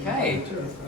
Okay,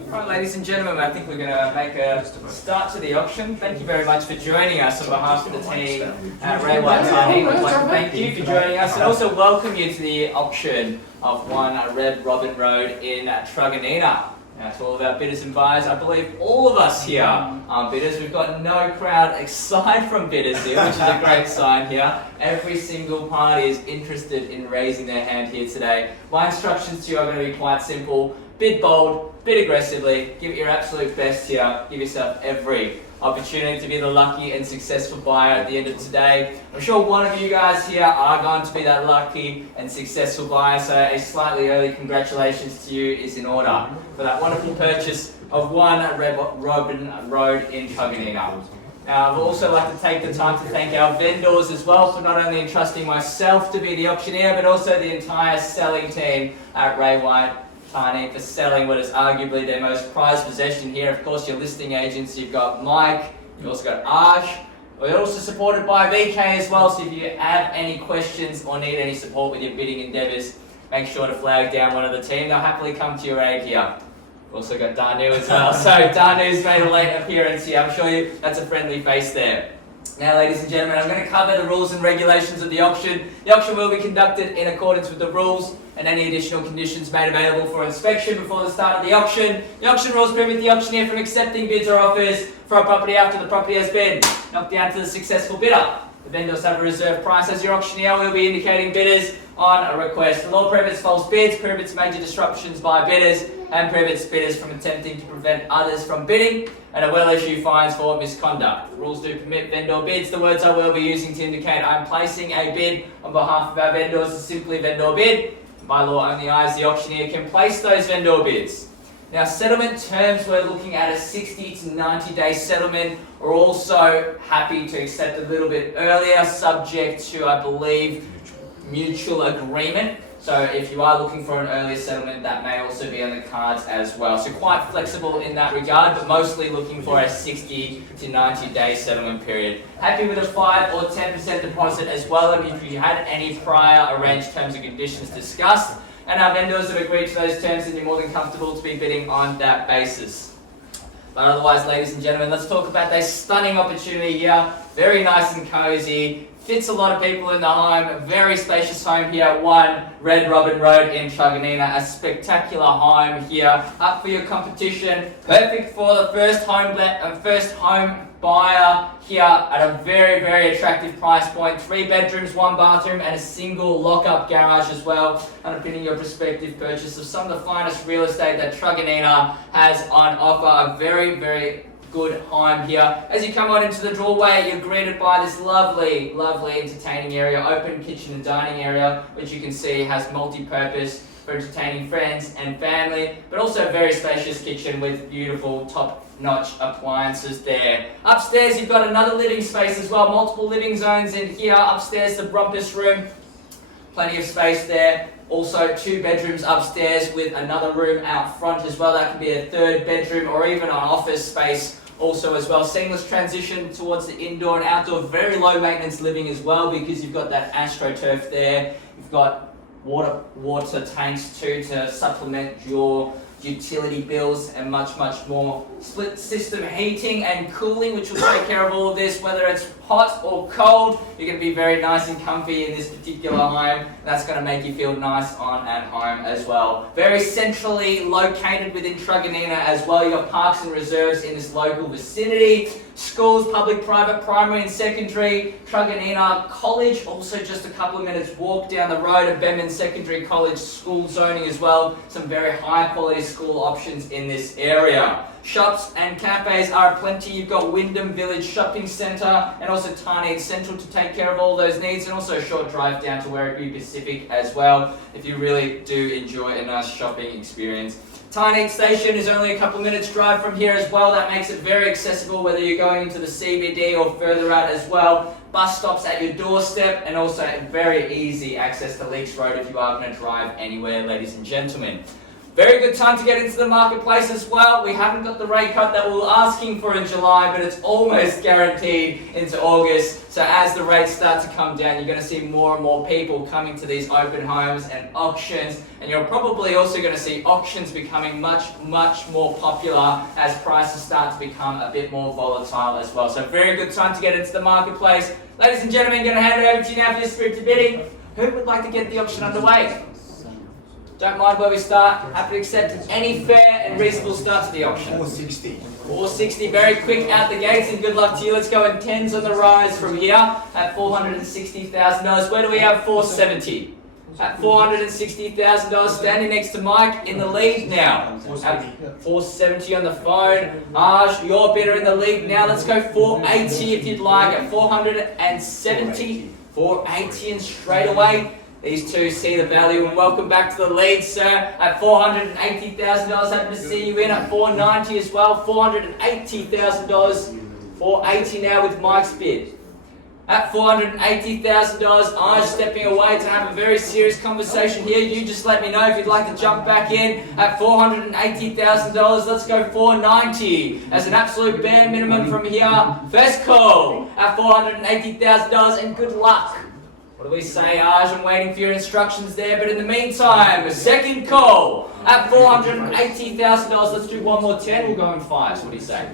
right, ladies and gentlemen, I think we're going to make a start to the auction. Thank you very much for joining us on behalf of the team at Ray White Tarneit. We'd like to thank you for joining us and also welcome you to the auction of 1 Red Robin Road in Truganina. Now, to all of our bidders and buyers, I believe all of us here are bidders. We've got no crowd aside from bidders here, which is a great sign here. Every single party is interested in raising their hand here today. My instructions to you are going to be quite simple. Bid bold, bid aggressively, give it your absolute best here, give yourself every opportunity to be the lucky and successful buyer at the end of today. I'm sure one of you guys here are going to be that lucky and successful buyer, so a slightly early congratulations to you is in order for that wonderful purchase of 1 Red Robin Road in Truganina. Now, I'd also like to take the time to thank our vendors as well for not only entrusting myself to be the auctioneer, but also the entire selling team at Ray White Tarneit for selling what is arguably their most prized possession here. Of course, your listing agents, you've got Mike, you've also got Ash. We're also supported by VK as well, so if you have any questions or need any support with your bidding endeavours, make sure to flag down one of the team. They'll happily come to your aid here. We've also got Darnu as well. So Darnu's made a late appearance here. I'm sure that's a friendly face there. Now, ladies and gentlemen, I'm going to cover the rules and regulations of the auction. The auction will be conducted in accordance with the rules and any additional conditions made available for inspection before the start of the auction. The auction rules permit the auctioneer from accepting bids or offers for a property after the property has been knocked down to the successful bidder. The vendors have a reserve price. As your auctioneer, will be indicating bidders on a request. The law prohibits false bids, prohibits major disruptions by bidders, and prohibits bidders from attempting to prevent others from bidding, and it will issue fines for misconduct. The rules do permit vendor bids. The words I will be using to indicate I'm placing a bid on behalf of our vendors is simply vendor bid. By law, only I as the auctioneer can place those vendor bids. Now, settlement terms, we're looking at a 60 to 90 day settlement. We're also happy to accept a little bit earlier, subject to, I believe, mutual agreement. So if you are looking for an earlier settlement, that may also be on the cards as well. So quite flexible in that regard, but mostly looking for a 60 to 90 day settlement period. Happy with a 5 or 10% deposit as well, and if you had any prior arranged terms and conditions discussed, and our vendors have agreed to those terms, then you're more than comfortable to be bidding on that basis. But otherwise, ladies and gentlemen, let's talk about this stunning opportunity here. Very nice and cozy. Fits a lot of people in the home. Very spacious home here at 1 Red Robin Road in Truganina. A spectacular home here. Up for your competition. Perfect for the first home buyer here at a very, very attractive price point. 3 bedrooms, 1 bathroom, and a single lock-up garage as well, underpinning your prospective purchase of some of the finest real estate that Truganina has on offer. A very, very good home here. As you come on into the doorway, you're greeted by this lovely, lovely entertaining area, open kitchen and dining area, which you can see has multi-purpose for entertaining friends and family, but also a very spacious kitchen with beautiful top-notch appliances there. Upstairs, you've got another living space as well, multiple living zones in here. Upstairs, the Brumpus room, plenty of space there. Also 2 bedrooms upstairs with another room out front as well. That can be a 3rd bedroom or even an office space also as well. Seamless transition towards the indoor and outdoor, very low maintenance living as well, because you've got that AstroTurf there. You've got water tanks too to supplement your utility bills and much, much more. Split system heating and cooling, which will take care of all of this, whether it's hot or cold. You're going to be very nice and comfy in this particular home. That's going to make you feel nice on at home as well. Very centrally located within Truganina as well. You've got parks and reserves in this local vicinity. Schools, public, private, primary and secondary. Truganina College, also just a couple of minutes walk down the road at Benman Secondary College school zoning as well. Some very high quality school options in this area. Shops and cafes are plenty. You've got Wyndham Village Shopping Centre and also Tarneit Central to take care of all those needs, and also a short drive down to Werribee Pacific as well if you really do enjoy a nice shopping experience. Tarneit Station is only a couple of minutes drive from here as well. That makes it very accessible whether you're going into the CBD or further out as well. Bus stops at your doorstep, and also very easy access to Leaks Road if you are going to drive anywhere, ladies and gentlemen. Very good time to get into the marketplace as well. We haven't got the rate cut that we were asking for in July, but it's almost guaranteed into August. So as the rates start to come down, you're going to see more and more people coming to these open homes and auctions. And you're probably also going to see auctions becoming much more popular as prices start to become a bit more volatile as well. So very good time to get into the marketplace. Ladies and gentlemen, I'm going to hand it over to you now for your scripted bidding. Who would like to get the auction underway? Don't mind where we start. Happy to accept any fair and reasonable start to the auction. 460. 460, very quick out the gates, and good luck to you. Let's go in tens on the rise from here at $460,000. Where do we have 470? At $460,000, standing next to Mike in the lead now. At 470 on the phone. Aj, your bidder in the lead now. Let's go 480 if you'd like. At 470, 480 and straight away. These two see the value, and welcome back to the lead, sir. At $480,000, happy to see you in at 490 as well. $480,000, 480 now with Mike's bid. At $480,000, Aj stepping away to have a very serious conversation here. You just let me know if you'd like to jump back in. At $480,000, let's go 490 as an absolute bare minimum from here. First call at $480,000, and good luck. What do we say, Aj? I'm waiting for your instructions there, but in the meantime, a second call at $480,000. Let's do one more 10, we'll go in fives. What do you say?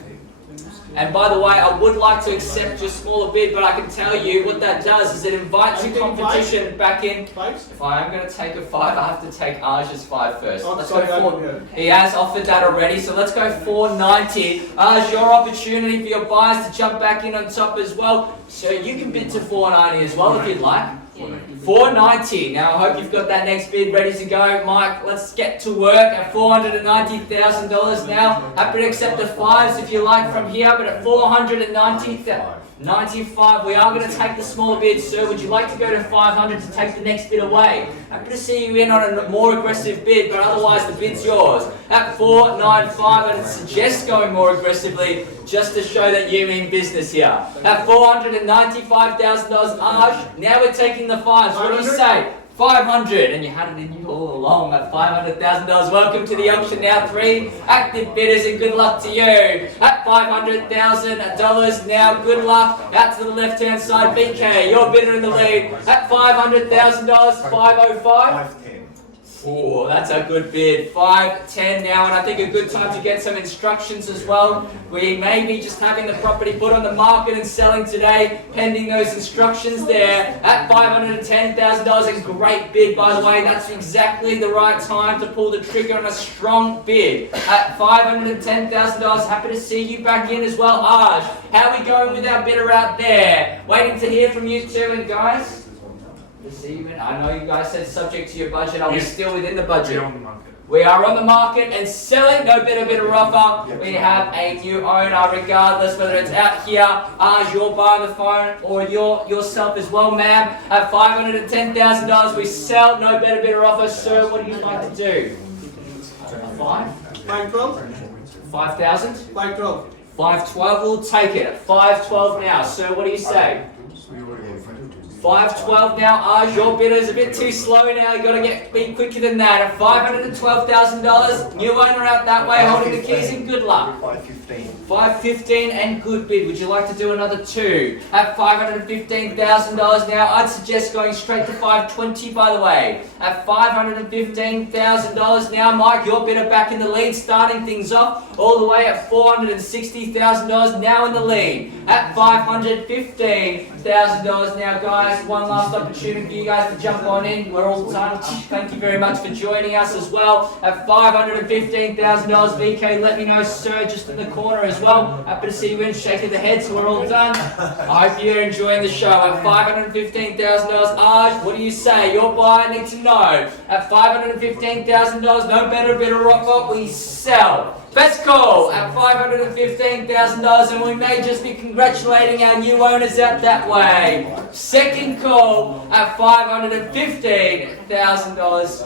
And by the way, I would like to accept your smaller bid, but I can tell you what that does is it invites your competition back in. If I am going to take a 5, I have to take Aj's 5 first. Let's go 4. He has offered that already, so let's go 490. Aj, your opportunity for your buyers to jump back in on top as well. So you can bid to 490 as well if you'd like. 490. Now I hope you've got that next bid ready to go, Mike. Let's get to work at $490,000 now. Happy to accept the 5s if you like from here, but at $490,095, we are going to take the smaller bid, sir. Would you like to go to 500 to take the next bid away? Happy to see you in on a more aggressive bid, but otherwise the bid's yours. At 495, and suggest going more aggressively just to show that you mean business here. At $495,000, Aj, now we're taking the 5s. What do you say? 500, and you had it in you all along at $500,000. Welcome to the auction now. 3 active bidders, and good luck to you. At $500,000 now, good luck. Out to the left-hand side, VK, your bidder in the lead. At $500,000, 505. Oh, that's a good bid. 510 now, and I think a good time to get some instructions as well. We may be just having the property put on the market and selling today, pending those instructions there. At $510,000, and great bid, by the way. That's exactly the right time to pull the trigger on a strong bid. At $510,000, happy to see you back in as well. Aj, how are we going with our bidder out there? Waiting to hear from you two, and guys, I know you guys said subject to your budget. Are we still within the budget? We are on the market and selling. No bidder offer. We have a new owner, regardless whether it's out here, as you're buying the phone, or yourself as well, ma'am. At $510,000, we sell. No bidder offer, sir. What do you like to do? 5? 512. 5,000. 512. 512. We'll take it at 512 now, sir. What do you say? 512 now. Aj, your bidder's a bit too slow now. You got to be quicker than that. At $512,000, new owner out that way, holding the keys, and good luck. 515 and good bid. Would you like to do another 2? At $515,000 now, I'd suggest going straight to 520, by the way. At $515,000 now, Mike, your bidder back in the lead, starting things off all the way at $460,000 now in the lead. At $515,000 now, guys. One last opportunity for you guys to jump on in. We're all done. Thank you very much for joining us as well. At $515,000, VK, let me know, sir, just in the corner as well. Happy to see you in, shaking the head, so we're all done. I hope you're enjoying the show. At $515,000, Aj, what do you say? Your buyer needs to know. At $515,000, no bidder offer, we sell. Best call at $515,000, and we may just be congratulating our new owners out that way. Second call at $515,000.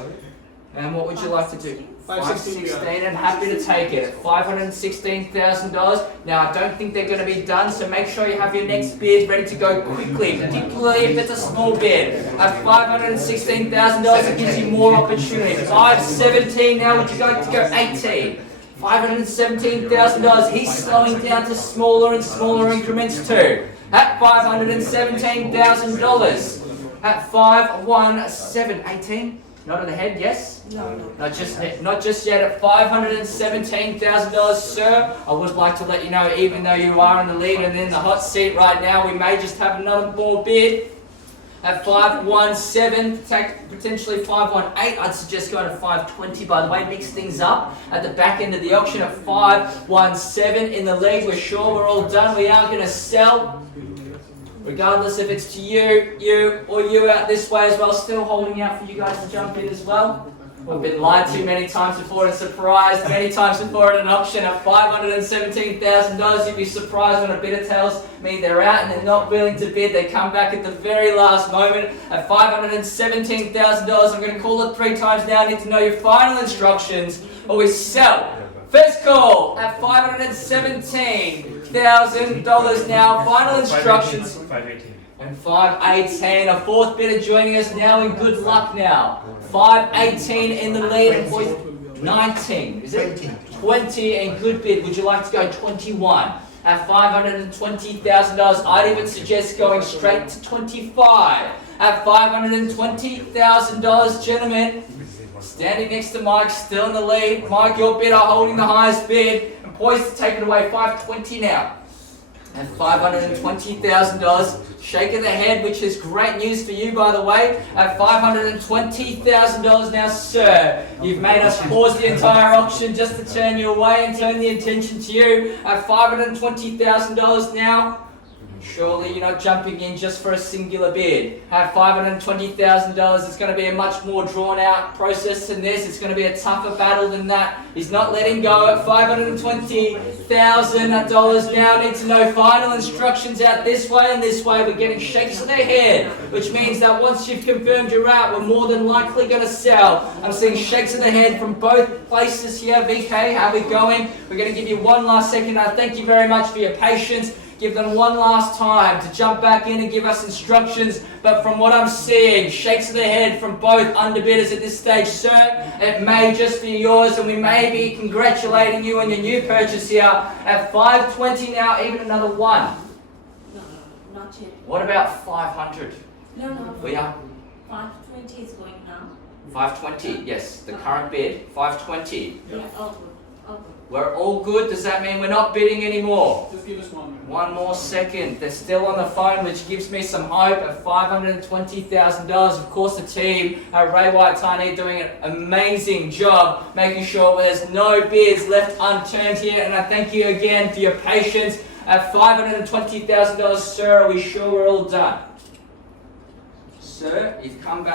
And what would you like to do? 516. And happy to take it at $516,000. Now I don't think they're going to be done, so make sure you have your next bid ready to go quickly, particularly if it's a small bid. At $516,000, it gives you more opportunity. 517 now, would you like to go 18? $517,000, he's slowing down to smaller and smaller increments too. At $517,000. At 517, 18? Nod of the head, yes? No. Not just yet. At $517,000, sir. I would like to let you know, even though you are in the lead and in the hot seat right now, we may just have another more bid. At 517, potentially 518, I'd suggest going to 520, by the way, mix things up. At the back end of the auction at 517 in the lead, we're sure we're all done. We are going to sell, regardless if it's to you, or you out this way as well. Still holding out for you guys to jump in as well. I've been lied to many times before and surprised many times before at an auction at $517,000. You'd be surprised when a bidder tells me they're out and they're not willing to bid. They come back at the very last moment at $517,000. I'm going to call it 3 times now. I need to know your final instructions or we sell. First call at $517,000 now. Final instructions. 518. And 518, a fourth bidder joining us now in good luck now. 518 in the lead, boys. 19, is it? 20 in good bid. Would you like to go 21? At $520,000, I'd even suggest going straight to 25. At $520,000, gentlemen, standing next to Mike, still in the lead. Mike, your bidder holding the highest bid. And poised to take it away, 520 now. At $520,000, shake of the head, which is great news for you, by the way. At $520,000 now, sir. You've made us pause the entire auction just to turn you away and turn the attention to you. At $520,000 now. Surely you're not jumping in just for a singular bid. At $520,000, it's going to be a much more drawn out process than this. It's going to be a tougher battle than that. He's not letting go at $520,000 now. Need to know final instructions out this way and this way. We're getting shakes of their head, which means that once you've confirmed you're out, we're more than likely going to sell. I'm seeing shakes of the head from both places here. VK, how are we going? We're going to give you one last second. I thank you very much for your patience. Give them one last time to jump back in and give us instructions. But from what I'm seeing, shakes of the head from both underbidders at this stage, sir. It may just be yours, and we may be congratulating you on your new purchase here at 520 now. Even another one. No, not yet. What about 500? No. We are 520 is going now. 520. Yes, the current bid 520. Yeah, all good. We're all good. Does that mean we're not bidding anymore? Just give us 1 minute. One more second. They're still on the phone, which gives me some hope at $520,000. Of course, the team at Ray White Tarneit doing an amazing job, making sure there's no bids left unturned here. And I thank you again for your patience. At $520,000, sir, are we sure we're all done? Sir, you've come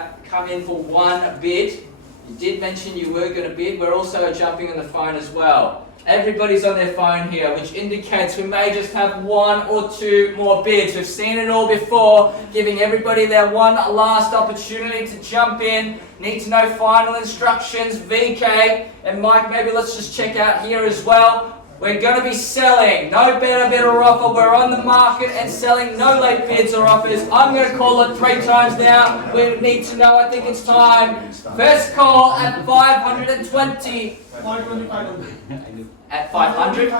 in for one bid. You did mention you were going to bid. We're also jumping on the phone as well. Everybody's on their phone here, which indicates we may just have 1 or 2 more bids. We've seen it all before, giving everybody their one last opportunity to jump in. Need to know final instructions. VK and Mike, maybe let's just check out here as well. We're going to be selling. No better bid or offer. We're on the market and selling. No late bids or offers. I'm going to call it 3 times now. We need to know. I think it's time. First call at 520. 520. At 500?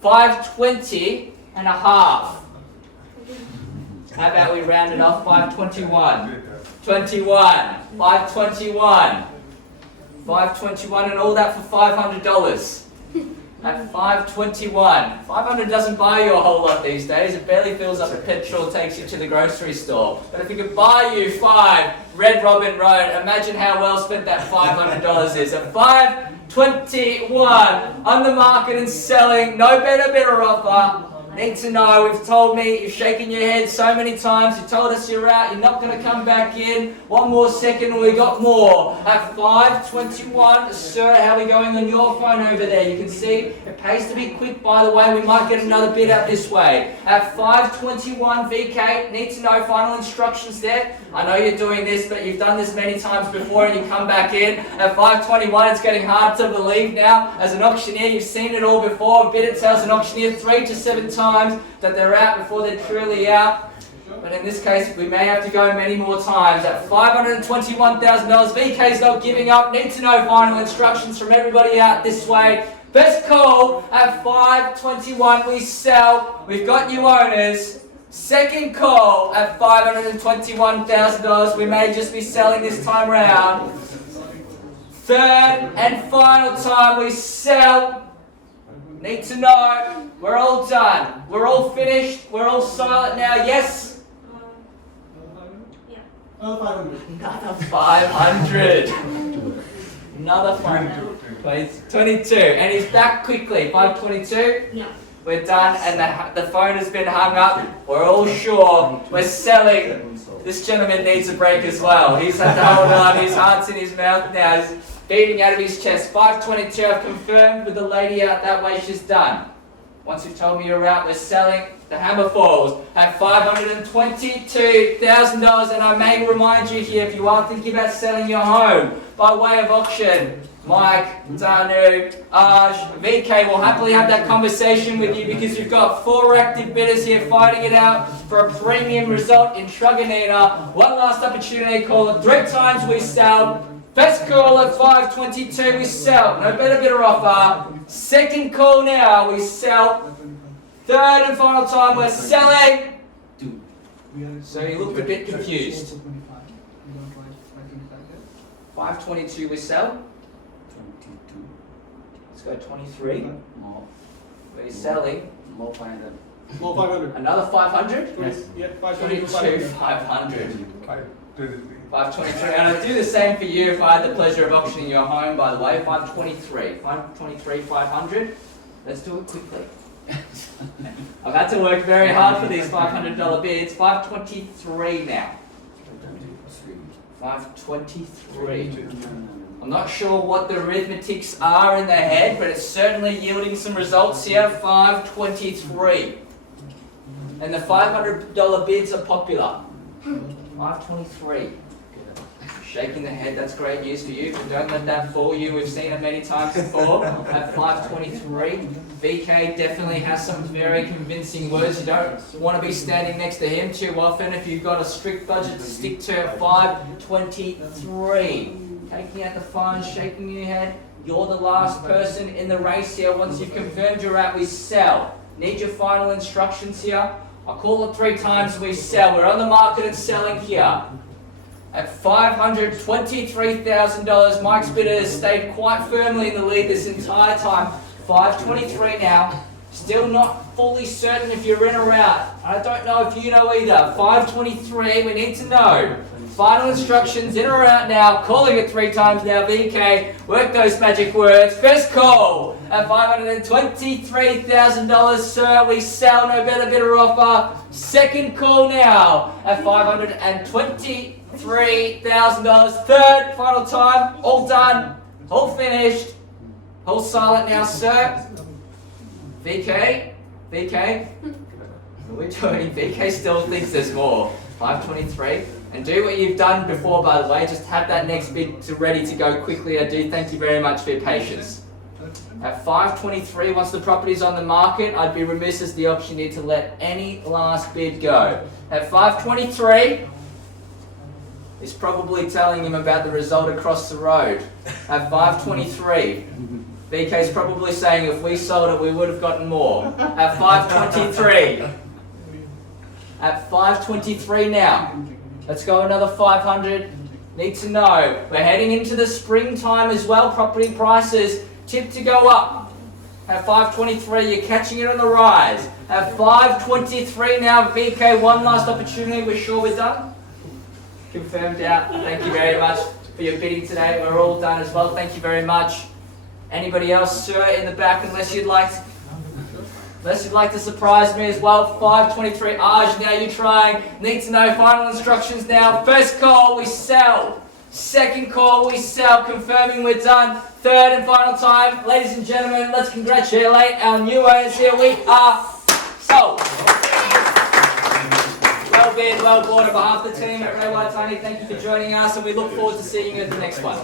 520 and a half. How about we round it off? 521. 21. 521. 521 and all that for $500. At 521. 500 doesn't buy you a whole lot these days. It barely fills up the petrol, takes you to the grocery store. But if we could buy you 5 Red Robin Road, imagine how well spent that $500 is. At 521, on the market and selling, no better bidder offer. Need to know, you've told me, you've shaken your head so many times, you told us you're out, you're not going to come back in. One more second and we got more. At 5:21, sir, how are we going on your phone over there? You can see it pays to be quick, by the way, we might get another bid out this way. At 5:21, VK, need to know final instructions there. I know you're doing this, but you've done this many times before and you come back in. At 5:21, it's getting hard to believe now. As an auctioneer, you've seen it all before. Bidder tells an auctioneer 3 to 7 times that they're out before they're truly out. But in this case, we may have to go many more times. At $521,000, VK's not giving up. Need to know final instructions from everybody out this way. Best call at 5:21, we sell. We've got new owners. Second call at $521,000. We may just be selling this time round. Third and final time we sell. Need to know, we're all done. We're all finished. We're all silent now. Yes? Yeah. Another 500. Another 500. Please. 22. And he's back quickly. 522. Yeah. We're done and the phone has been hung up. We're all sure we're selling. This gentleman needs a break as well. He's had to hold on. His heart's in his mouth now. He's beating out of his chest. 522, I've confirmed with the lady out that way, she's done. Once you've told me you're out, we're selling. The hammer falls at $522,000. And I may remind you here, if you are thinking about selling your home by way of auction, Mike, Danu, Aj, VK will happily have that conversation with you because you've got 4 active bidders here fighting it out for a premium result in Truganina. One last opportunity, call it 3 times, we sell. Best call at 522, we sell. No better bidder offer. Second call now, we sell. Third and final time, we're selling. So you look a bit confused. 522, we sell. Let's go 23. We're selling. More 500. More 500. Another 500? Yes. Yeah, 22, 500. 500. 523. 523. And I'd do the same for you if I had the pleasure of auctioning your home, by the way. 523. 523, 500. Let's do it quickly. I've had to work very hard for these $500 bids. 523 now. 523. I'm not sure what the arithmetics are in their head, but it's certainly yielding some results here. 523. And the $500 bids are popular. 523. Shaking the head, that's great news for you, but don't let that fool you. We've seen it many times before. At 523, VK definitely has some very convincing words. You don't want to be standing next to him too often if you've got a strict budget to stick to. 523. Taking out the phone, shaking your head. You're the last person in the race here. Once you've confirmed you're out, we sell. Need your final instructions here. I'll call it 3 times, we sell. We're on the market and selling here. At $523,000, Mike's bidder has stayed quite firmly in the lead this entire time. 523 now. Still not fully certain if you're in or out. I don't know if you know either. 523, we need to know. Final instructions, in or out now. Calling it 3 times now, VK. Work those magic words. First call at $523,000, sir. We sell, no better bidder offer. Second call now at $523,000. Third, final time. All done. All finished. All silent now, sir. VK? VK? What are we doing? VK still thinks there's more. 523. And do what you've done before, by the way. Just have that next bid ready to go quickly. I do thank you very much for your patience. At 523, once the property's on the market, I'd be remiss as the auctioneer to let any last bid go. At 523, he's probably telling him about the result across the road. At 523, VK's probably saying if we sold it, we would have gotten more. At 523. At 523 now. Let's go another 500. Need to know. We're heading into the springtime as well. Property prices tip to go up. At 523, you're catching it on the rise. At 523 now, VK, one last opportunity. We're sure we're done? Confirmed out. Thank you very much for your bidding today. We're all done as well. Thank you very much. Anybody else, sir, in the back, unless you'd like to... Unless you'd like to surprise me as well. 523 Aj, now you're trying. Need to know final instructions now. First call, we sell. Second call, we sell. Confirming we're done. Third and final time. Ladies and gentlemen, let's congratulate our new owners here. We are sold. Well bid, well bought. On behalf of the team at Ray White Tarneit, thank you for joining us, and we look forward to seeing you at the next one.